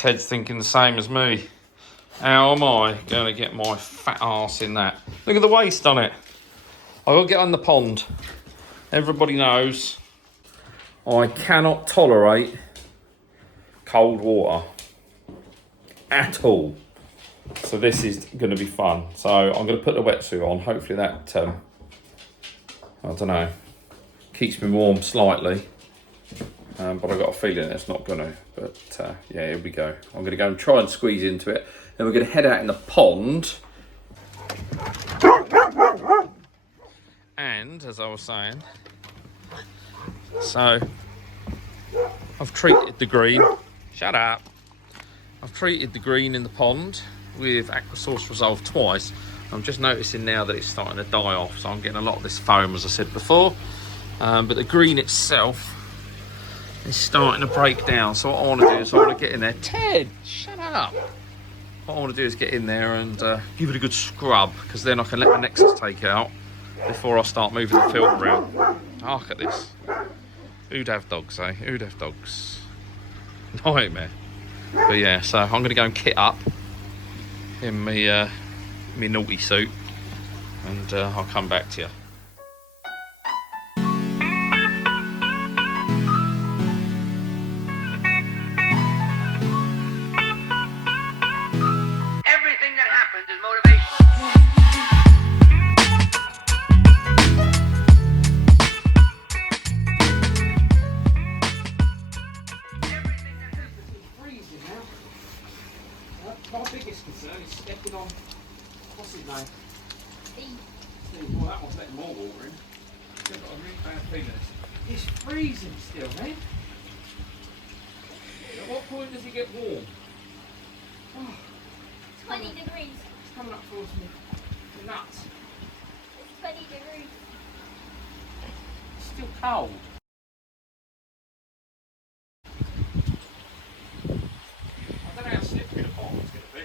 Ted's thinking the same as me. How am I going to get my fat arse in that? Look at the waste on it. I will get on the pond. Everybody knows I cannot tolerate cold water at all. So this is going to be fun. So I'm going to put the wetsuit on. Hopefully that, I don't know, keeps me warm slightly. But I've got a feeling it's not going to. But yeah, here we go. I'm going to go and try and squeeze into it. Then we're going to head out in the pond. And, as I was saying, so I've treated the green. Shut up. I've treated the green in the pond with Aquasource Resolve twice. I'm just noticing now that it's starting to die off. So I'm getting a lot of this foam, as I said before. But the green itself is starting to break down. So what I want to do is I want to get in there. Ted, shut up. What I want to do is get in there and give it a good scrub, because then I can let my Nexus take out before I start moving the film around. Oh, look at this. Who'd have dogs, eh? Who'd have dogs? Nightmare. But yeah, so I'm going to go and kit up in my naughty suit, and I'll come back to you. My biggest concern is stepping on, what's his name? Steve. Well, that one's letting more water in. I've got a really bad feeling. It's freezing still, man. At what point does it get warm? Oh, 20 degrees. It's coming up towards me. The nuts. It's 20 degrees. It's still cold. I don't know how slippery the bottom's going to be.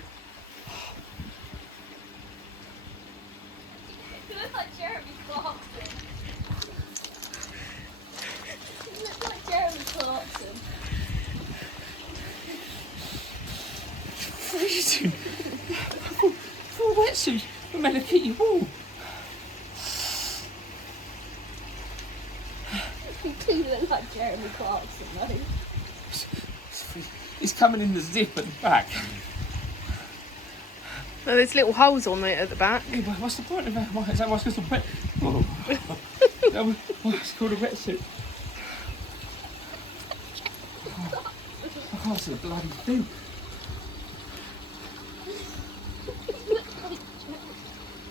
You look like Jeremy Clarkson. You look like Jeremy Clarkson. Freezing. Full wetsuit. We're meant to keep you warm. You do look like Jeremy Clarkson, though. It's coming in the zip at the back. No, there's little holes on it at the back. Hey, what's the point of that? Is that what's called a wet? Oh. What's called a wetsuit? Oh. I can't see a bloody thing.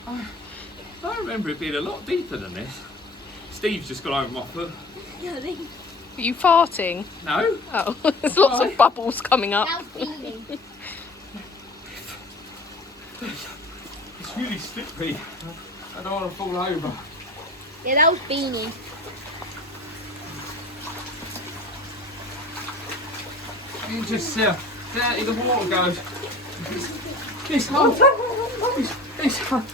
I remember it being a lot deeper than this. Steve's just gone over my foot. Yeah, they... Are you farting? No. Oh, there's lots of bubbles coming up. That was beaming. It's really slippery. I don't want to fall over. Yeah, that was beaming. You can just see how dirty the water goes. It's hard. It's hard.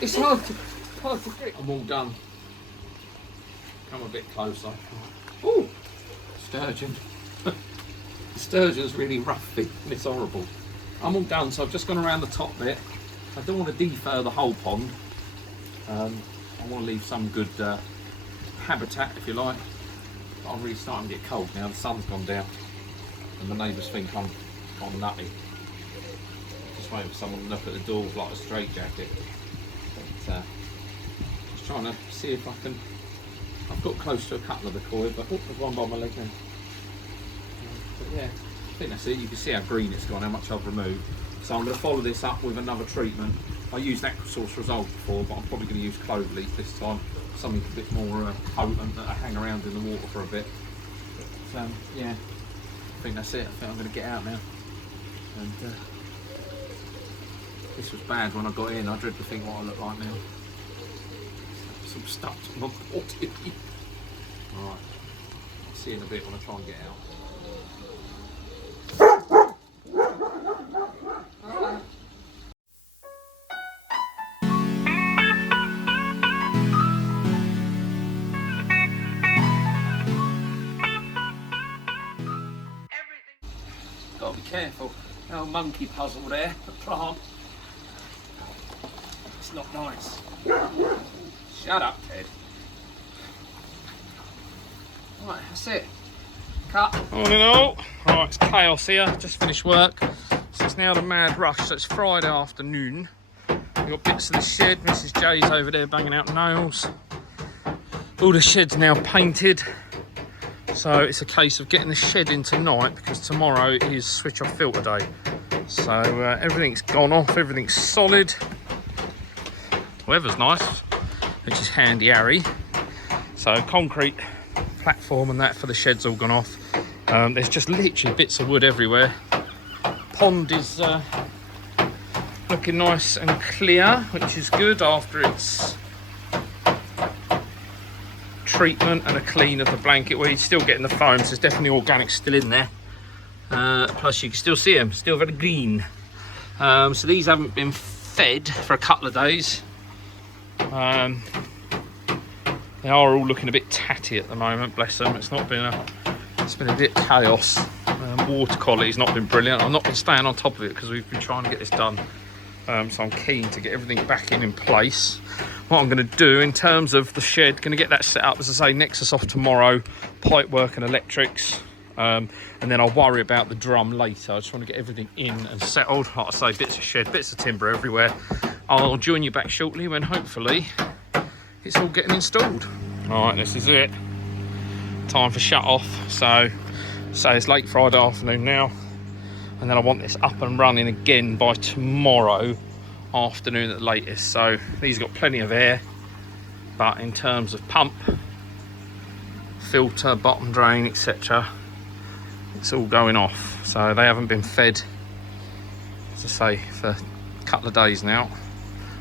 It's hard to grip. I'm all done. Come a bit closer. Ooh, sturgeon. The sturgeon's really roughy and it's horrible. I'm all done, so I've just gone around the top bit. I don't want to defur the whole pond. I want to leave some good habitat, if you like. But I'm really starting to get cold now. The sun's gone down, and the neighbours think I'm nutty. Just waiting for someone to knock at the door with like a straitjacket. But just trying to see if I can. I've got close to a couple of the koi, but there's one by my leg now. But yeah, I think that's it. You can see how green it's gone, how much I've removed. So I'm going to follow this up with another treatment. I used Aquasource Resolve before, but I'm probably going to use clover leaf this time. Something a bit more potent that'll hang around in the water for a bit. But yeah, I think that's it. I think I'm going to get out now. And this was bad when I got in. I dread to think what I look like now. Some stuff to my body. Alright, I'll see you in a bit when I try and get out. Everything Gotta be careful. Our monkey puzzle there, the plant. It's not nice. Shut up, Ted. Right, that's it. Cut. Morning all. Right, it's chaos here. Just finished work. So it's now the mad rush. So it's Friday afternoon. We've got bits of the shed. Mrs. J's over there banging out nails. All the shed's now painted. So it's a case of getting the shed in tonight because tomorrow is switch off filter day. So everything's gone off, everything's solid. Weather's nice, which is handy Harry. So concrete platform and that for the shed's all gone off. There's just literally bits of wood everywhere. Pond is looking nice and clear, which is good after its treatment and a clean of the blanket. Well, you're still getting the foam, so there's definitely organic still in there. Plus you can still see them, still very green. So these haven't been fed for a couple of days. They are all looking a bit tatty at the moment, bless them. It's been a bit chaos. Water quality's not been brilliant. I've not been staying on top of it because we've been trying to get this done. So I'm keen to get everything back in place. What I'm going to do in terms of the shed, going to get that set up, as I say, Nexus off tomorrow, pipe work and electrics, and then I'll worry about the drum later. I just want to get everything in and settled. Like I say, bits of shed, bits of timber everywhere. I'll join you back shortly when hopefully it's all getting installed. All right, this is it. Time for shut off. So it's late Friday afternoon now, and then I want this up and running again by tomorrow afternoon at the latest. So these got plenty of air, but in terms of pump, filter, bottom drain, etc., it's all going off. So they haven't been fed, as I say, for a couple of days now.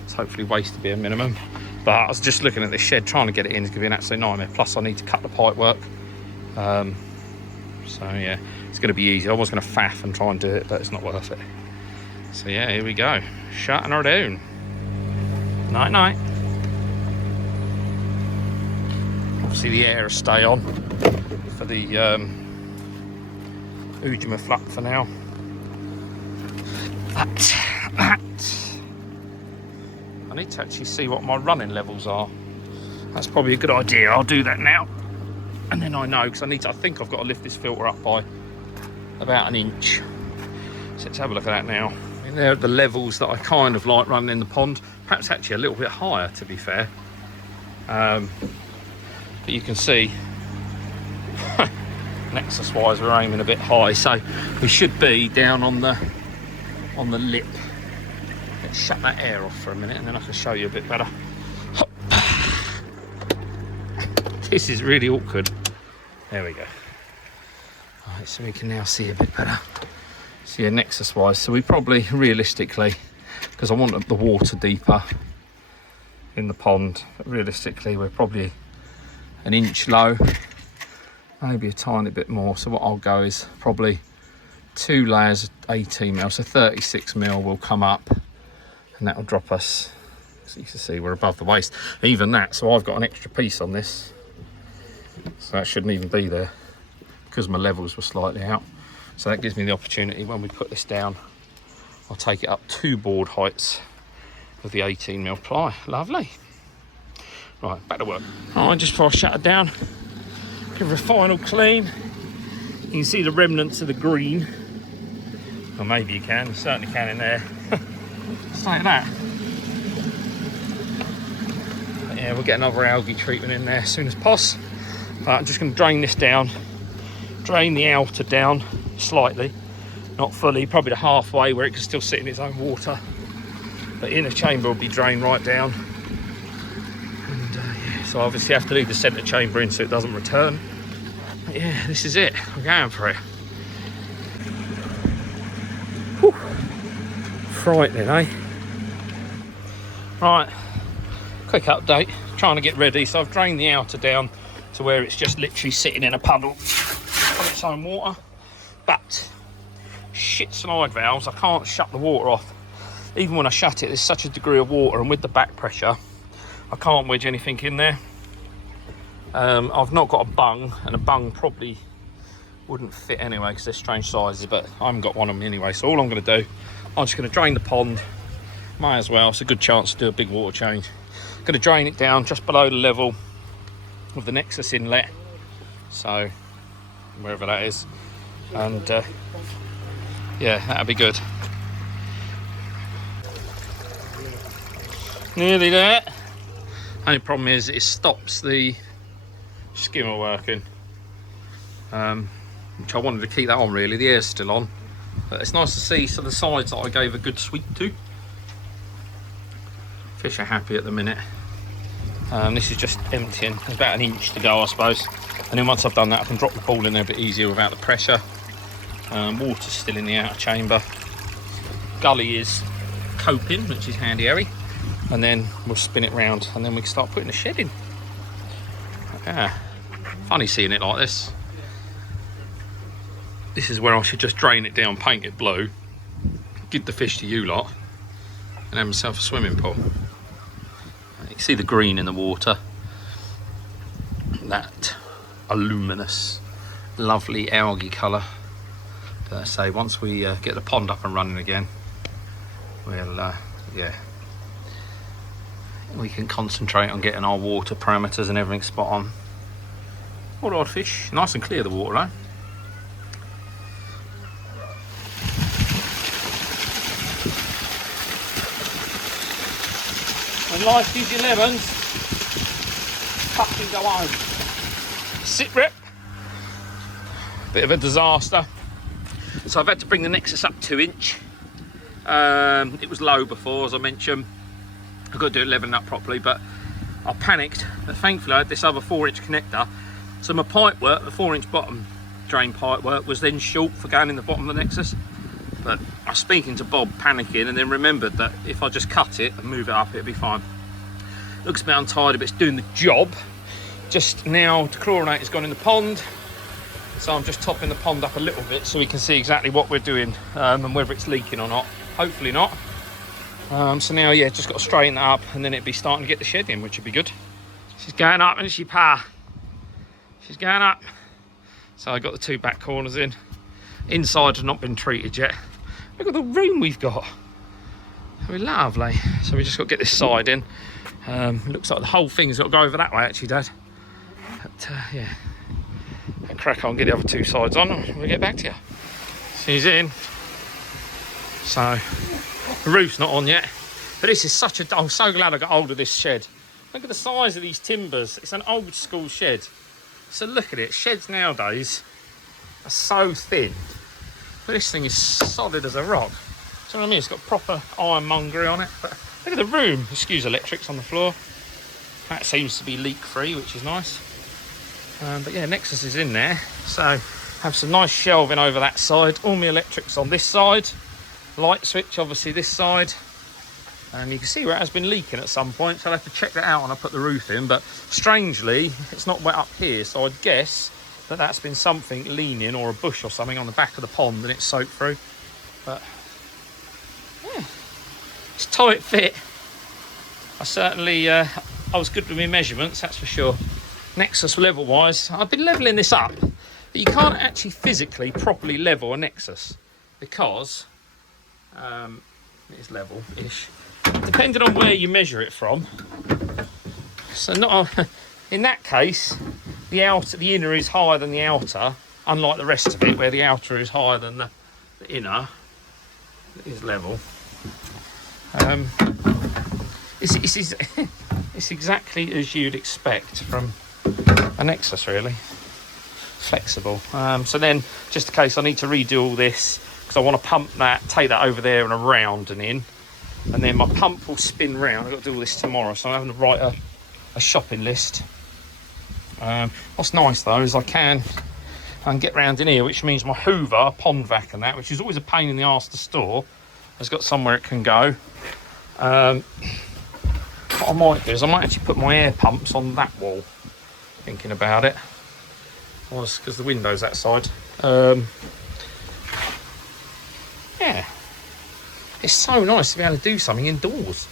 So hopefully waste to be a minimum. But I was just looking at this shed, trying to get it in is going to be an absolute nightmare. Plus I need to cut the pipe work. So yeah, it's going to be easy. I was going to faff and try and do it, but it's not worth it. So yeah, here we go. Shutting her down. Night night. Obviously the air will stay on for the Ujima flap for now. That. I need to actually see what my running levels are. That's probably a good idea. I'll do that now. And then I know, because I think I've got to lift this filter up by about an inch. So let's have a look at that now. And there are the levels that I kind of like running in the pond. Perhaps actually a little bit higher, to be fair. But you can see, Nexus-wise, we're aiming a bit high. So we should be down on the lip. Let's shut that air off for a minute and then I can show you a bit better. This is really awkward. There we go. Alright, so we can now see a bit better. So yeah, Nexus wise, so we probably realistically, because I want the water deeper in the pond, but realistically we're probably an inch low, maybe a tiny bit more. So what I'll go is probably 2 layers of 18 mil, so 36 mil will come up, and that'll drop us, as you can see, we're above the waist. Even that, so I've got an extra piece on this, so that shouldn't even be there because my levels were slightly out. So that gives me the opportunity, when we put this down, I'll take it up 2 board heights with the 18 mil ply. Lovely. Right, back to work. All right, just before I shut it down, give her a final clean. You can see the remnants of the green. Or maybe you can, certainly can in there. Just like that. But yeah, we'll get another algae treatment in there as soon as possible. I'm just going to drain this down, drain the outer down slightly, not fully, probably to halfway where it can still sit in its own water. The inner chamber will be drained right down. And yeah, so obviously I have to leave the centre chamber in so it doesn't return. But yeah, this is it. We're going for it. Whew. Frightening, eh? Right, quick update. Trying to get ready. So I've drained the outer down to where it's just literally sitting in a puddle of its own water. But shit slide valves, I can't shut the water off. Even when I shut it, there's such a degree of water, and with the back pressure, I can't wedge anything in there. I've not got a bung, and a bung probably wouldn't fit anyway because they're strange sizes, but I haven't got one of them anyway. So all I'm going to do, I'm just going to drain the pond. Might as well, it's a good chance to do a big water change. Going to drain it down just below the level of the Nexus inlet, so wherever that is, and yeah, that'll be good. Nearly there. Only problem is it stops the skimmer working, which I wanted to keep that on really. The air's still on, but it's nice to see so the sides that I gave a good sweep to. Fish are happy at the minute. This is just emptying. There's about an inch to go, I suppose, and then once I've done that I can drop the ball in there a bit easier without the pressure. Water's still in the outer chamber. Gully is coping, which is handy Harry, and then we'll spin it round and then we can start putting the shed in. Yeah, funny seeing it like this. This is where I should just drain it down, paint it blue, give the fish to you lot, and have myself a swimming pool. You can see the green in the water, that luminous, lovely algae colour. But I say, once we get the pond up and running again, we'll, yeah, we can concentrate on getting our water parameters and everything spot on. All right, fish, nice and clear the water, though. When life gives you lemons, fucking go home. Sit rep. Bit of a disaster. So I've had to bring the Nexus up 2 inch. It was low before, as I mentioned. I've got to do it leveling up properly, but I panicked. But thankfully I had this other 4 inch connector. So my pipe work, the 4 inch bottom drain pipe work, was then short for going in the bottom of the Nexus. But I was speaking to Bob, panicking, and then remembered that if I just cut it and move it up, it'll be fine. Looks a bit untidy, but it's doing the job. Just now, the chlorinator's gone in the pond, so I'm just topping the pond up a little bit so we can see exactly what we're doing and whether it's leaking or not. Hopefully not. So now, yeah, just got to straighten that up, and then it'll be starting to get the shed in, which would be good. She's going up, isn't she, Pa? She's going up. So I got the 2 back corners in. Inside has not been treated yet. Look at the room we've got. Very lovely. So we just got to get this side in. Looks like the whole thing's got to go over that way, actually, Dad. But yeah, I'll crack on, get the other 2 sides on, and we'll get back to you. She's in. So the roof's not on yet, but this is such a. I'm so glad I got hold of this shed. Look at the size of these timbers. It's an old school shed. So look at it. Sheds nowadays are so thin, but this thing is solid as a rock. Do you know what I mean? It's got proper ironmongery on it. But look at the room. Excuse electrics on the floor. That seems to be leak free, which is nice. But yeah, Nexus is in there. So have some nice shelving over that side. All my electrics on this side. Light switch obviously this side. And you can see where it has been leaking at some point. So I'll have to check that out when I put the roof in. But strangely, it's not wet up here. So I'd guess that that's been something leaning or a bush or something on the back of the pond and it's soaked through. But yeah, it's tight fit. I certainly, I was good with my measurements, that's for sure. Nexus level wise, I've been leveling this up, but you can't actually physically properly level a Nexus because it is level-ish, depending on where you measure it from. So not in that case, the inner is higher than the outer, unlike the rest of it, where the outer is higher than the inner. It is level. It's exactly as you'd expect from a Nexus, really. Flexible. So then, just in case I need to redo all this, because I want to pump that, take that over there and around and in, and then my pump will spin round. I've got to do all this tomorrow, so I'm having to write a shopping list. What's nice though is I can get round in here, which means my Hoover, pond vac and that, which is always a pain in the arse to store, has got somewhere it can go. What I might do is I might actually put my air pumps on that wall, thinking about it, because the window's that side. Yeah, it's so nice to be able to do something indoors.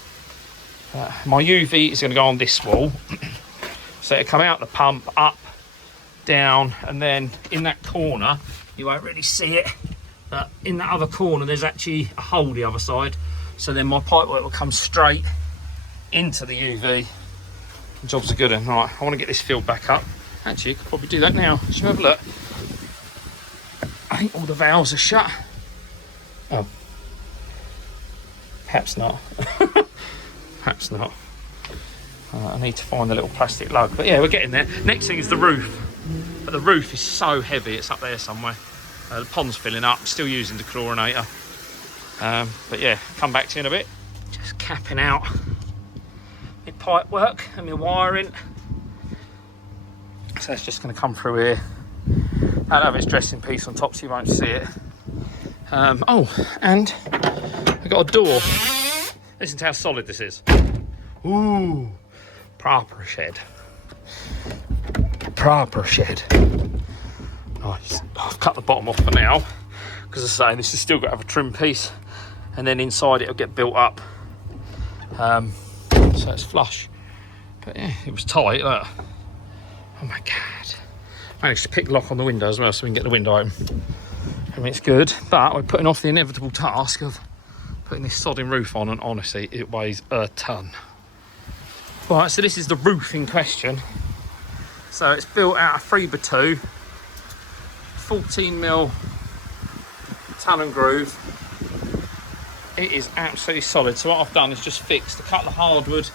My UV is going to go on this wall, so it'll come out the pump, up, down, and then in that corner, you won't really see it, but in that other corner, there's actually a hole the other side. So then my pipework will come straight into the UV. The job's a good one. Right, I want to get this filled back up. Actually, you could probably do that now. Should we have a look? I think all the valves are shut. Oh. Perhaps not. Perhaps not. I need to find the little plastic lug. But yeah, we're getting there. Next thing is the roof. But the roof is so heavy, it's up there somewhere. The pond's filling up, still using the chlorinator. But yeah, come back to you in a bit. Just capping out my pipe work and my wiring. So that's just going to come through here. I'll have its dressing piece on top so you won't see it. Oh, and I've got a door. Listen to how solid this is. Ooh, proper shed. Proper shed. Nice. I've cut the bottom off for now because I say this has still got to have a trim piece, and then inside it'll get built up. So it's flush. But yeah, it was tight. Look. Oh my god! Managed to pick the lock on the window as well, so we can get the window open. I mean, it's good, but we're putting off the inevitable task of putting this sodding roof on, and honestly, it weighs a ton. Right, so this is the roof in question. So it's built out of 3x2, 14mm talon groove. It is absolutely solid. So what I've done is just fixed a couple of hardwood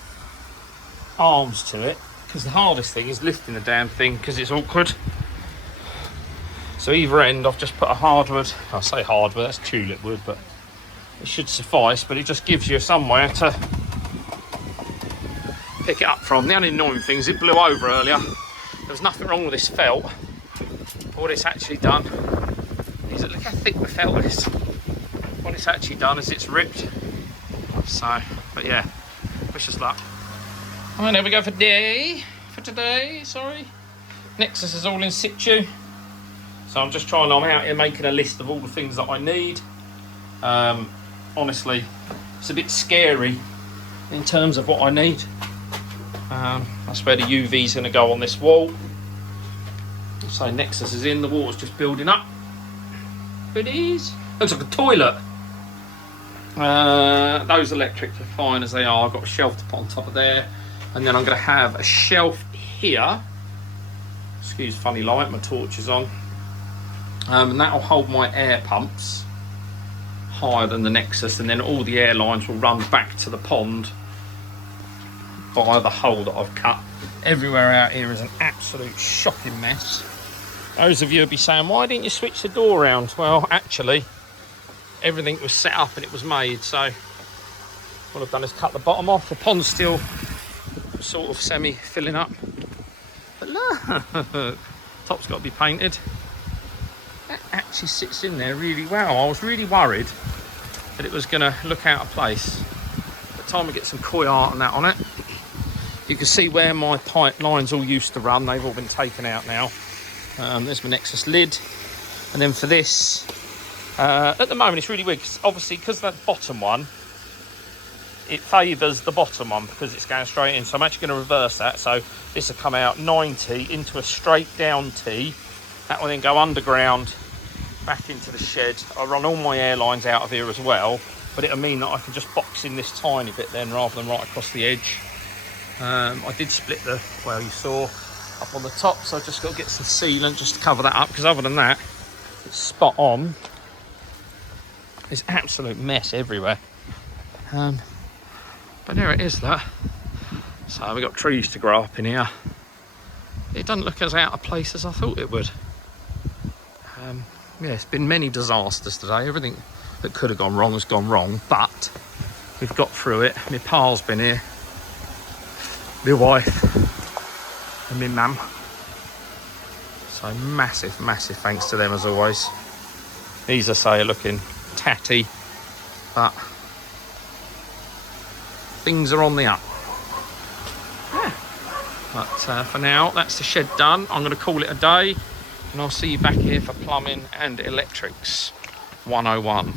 arms to it, because the hardest thing is lifting the damn thing because it's awkward. So either end I've just put a hardwood, I say hardwood, that's tulip wood, but it should suffice, but it just gives you somewhere to pick it up from. The only annoying thing is it blew over earlier. There was nothing wrong with this felt. What it's actually done is, look how thick the felt is. What it's actually done is it's ripped. So, but yeah, wish us luck. Alright, there we go for today, sorry. Nexus is all in situ. So I'm out here making a list of all the things that I need. Honestly, it's a bit scary in terms of what I need. That's where the UV is going to go on this wall. So Nexus is in, the water's just building up. It is. Looks like a toilet. Those electrics are fine as they are. I've got a shelf to put on top of there. And then I'm going to have a shelf here. Excuse funny light, my torch is on. And that'll hold my air pumps higher than the Nexus, and then all the air lines will run back to the pond via the hole that I've cut. Everywhere out here is an absolute shocking mess. Those of you will be saying, why didn't you switch the door around? Well, actually, everything was set up and it was made, so what I've done is cut the bottom off. The pond's still sort of semi filling up, but look, top's got to be painted. That actually sits in there really well. I was really worried that it was going to look out of place. By the time we get some koi art and that on it, you can see where my pipe lines all used to run. They've all been taken out now. There's my Nexus lid. And then for this, at the moment it's really weird, because obviously because that bottom one, it favours the bottom one because it's going straight in. So I'm actually going to reverse that. So this will come out 90 into a straight down T. That will then go underground back into the shed. I run all my air lines out of here as well, but it'll mean that I can just box in this tiny bit then rather than right across the edge. I did split the, well, you saw up on the top, so I just got to get some sealant just to cover that up, because other than that, it's spot on. It's absolute mess everywhere. But there it is, that. So we've got trees to grow up in here. It doesn't look as out of place as I thought it would. Yeah, it's been many disasters today. Everything that could have gone wrong has gone wrong, but we've got through it. My pa's been here, my wife and my mum. So massive, massive thanks to them as always. These, I say, are looking tatty, but things are on the up. Yeah. But for now, that's the shed done. I'm going to call it a day, and I'll see you back here for plumbing and electrics 101.